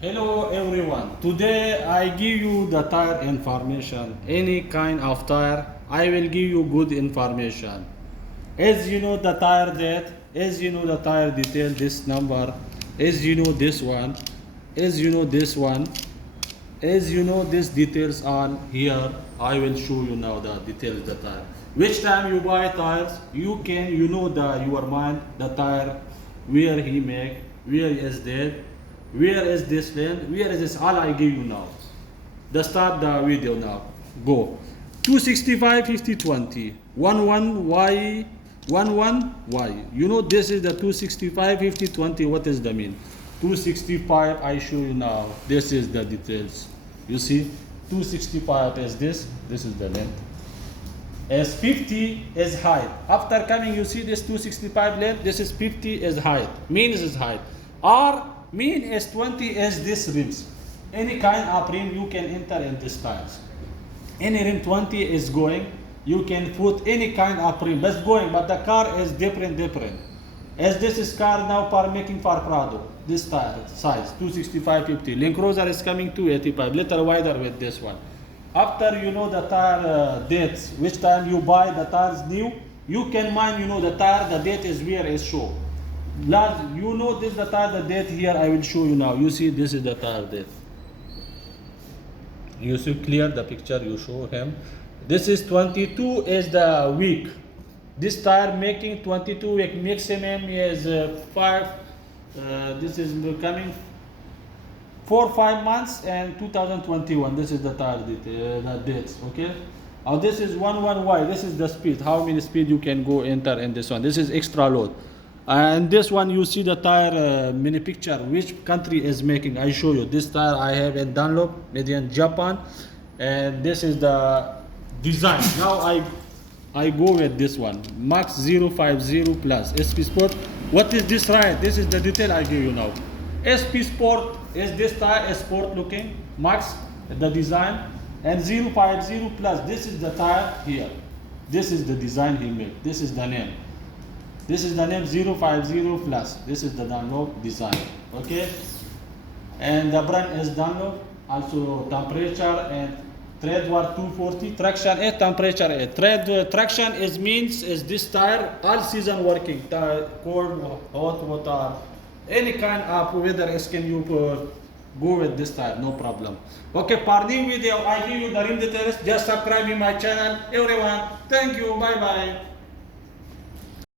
Hello everyone. Today I give you the tire information. Any kind of tire, I will give you good information. As you know the tire date, as you know the tire detail, this number, as you know this one, as you know this one, as you know these details on here. I will show you now the details the tire. Which time you buy tires, you know the your mind the tire, where he make, where is that, where is this lane, where is this, all I give you now. The start the video now. Go. 265 50 20 11 y 11 y. You know this is the 265 50 20. What is the mean? 265 I show you now. This is the details. You see 265 is this is the length. As 50 is height. After coming you see this 265 length, this is 50 is height. Mean is height. Or mean is 20 is this rims. Any kind of rim you can enter in this tires. Any rim 20 is going, you can put any kind of rim, but going, but the car is different. As this is car now for making for Prado, this tire size 265 50. Land Cruiser is coming 285, little wider with this one. After you know the tire dates, which time you buy the tires new, you can mind you know the tire, the date is where is show. Last, you know this the tire, the date here I will show you now. You see this is the tire date. You see clear the picture you show him. This is 22 is the week. This tire making 22 week, maximum is 5. This is coming 4-5 months and 2021. This is the tire date, the dates. Okay. This is 11Y. This is the speed. How many speed you can go enter in this one? This is extra load. And this one you see the tire mini picture. Which country is making? I show you. This tire I have in Dunlop, made in Japan, and this is the design. Now I go with this one, Max 050 Plus SP Sport. What is this ride? This is the detail I give you now. SP Sport is this tire, is sport looking. Max the design, and 050 Plus. This is the tire here. This is the design he made. This is the name. This is the name 050 Plus. This is the Dunlop design. Okay, and the brand is Dunlop. Also temperature and tread were 240, traction 8, temperature 8. Traction is means is this tire all season working. Tire, cold, hot water, any kind of weather is can you go with this tire, no problem. Okay, for new video I give you the rim details. Just subscribe in my channel. Everyone, thank you. Bye bye.